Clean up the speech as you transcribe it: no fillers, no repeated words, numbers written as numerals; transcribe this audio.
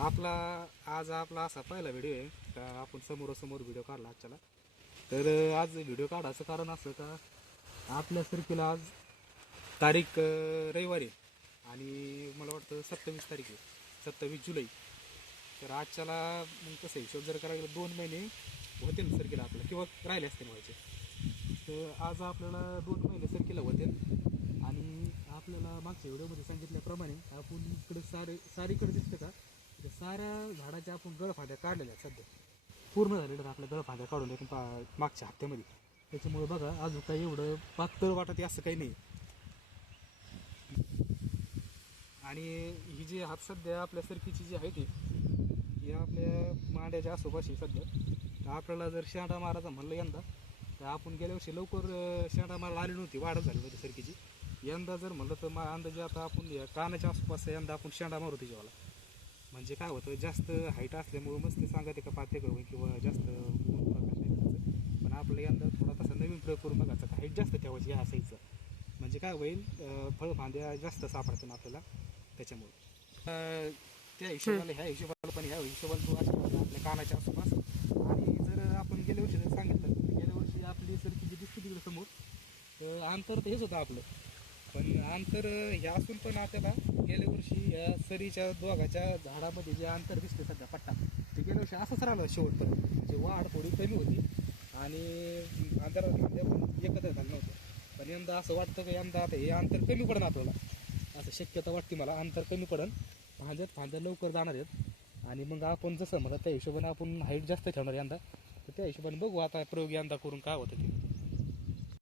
आपला असा पहिला व्हिडिओ आहे का आपण समोरासमोर व्हिडिओ काढला आजच्याला. तर आज व्हिडिओ काढायचं कारण असं का आपल्या सर्कीला आज तारीख रविवारी आणि मला वाटतं 27 तारीख आहे, 27 जुलै. तर आजच्याला मग कसं हिशोब जर करायला 2 महिने होते ना सर्कीला आपलं, किंवा राहिले असते व्हायचे. तर आज आपल्याला 2 महिने सर्कीला होते. आणि आपल्याला मागच्या व्हिडिओमध्ये सांगितल्याप्रमाणे आपण इकडे सारीकडे दिसतं का तर साऱ्या झाडाच्या आपण गळफांद्या काढलेल्या आहेत. सध्या पूर्ण झालेलं आहे आपल्या गळफांद्या काढून एक मागच्या हप्त्यामध्ये. त्याच्यामुळे बघा अजून काही एवढं पातळ वाटत असं काही नाही. आणि ही जी हात सध्या आपल्या सरकीची जी आहे ती आपल्या मांड्याच्या आसोपाशी सध्या. तर आपल्याला जर शेंडा मारायचा म्हणलं यंदा, तर आपण गेल्या वर्षी लवकर शेंडा मारायला आली नव्हती, वाढत झाली नव्हती सरकीची. यंदा जर म्हणलं तर अंदाजे आता आपण कानाच्या आसपास यंदा आपण शेंडा मारू त्याच्यावाला. म्हणजे काय होतं, जास्त हाईट असल्यामुळं मस्त सांगायचे का पाते होईल किंवा जास्त प्रकाश नाही करायचं. पण आपलं यंदा थोडा तसा नवीन प्रयोग करून बघायचा का हाईट जास्त ठेवायची ह्या साईजचं. म्हणजे काय होईल, फळफांद्या जास्त सापडतील आपल्याला त्याच्यामुळे. त्या हिशोबाला ह्या हिशोबाला पण ह्या हिशोबाला तो असतो आपल्या कानाच्या आसपास. आणि जर आपण गेल्या वर्षी जर सांगितलं तर गेल्या वर्षी आपली सरकी जी दिसते तिकडे समोर अंतर तर हेच होतं आपलं. पण अंतर हे असून पण आपल्याला गेल्या वर्षी या सरीच्या दोघाच्या झाडामध्ये जे अंतर दिसते सध्या पट्टा, ते गेल्या वर्षी असंच राहिलं शेवटपर्यंत. म्हणजे वाढ थोडी कमी होती आणि अंतरात पण एकत्र झालं नव्हतं. पण यंदा असं वाटतं की यंदा आता हे अंतर कमी पडेल आपल्याला, असं शक्यता वाटते मला. अंतर कमी पडेल, फांद्या लवकर जाणार आहेत. आणि मग आपण जसं म्हणत त्या हिशोबाने आपण हाईट जास्त ठेवणार यंदा. तर त्या हिशोबाने बघू आता प्रयोग यंदा करून काय होतं ते.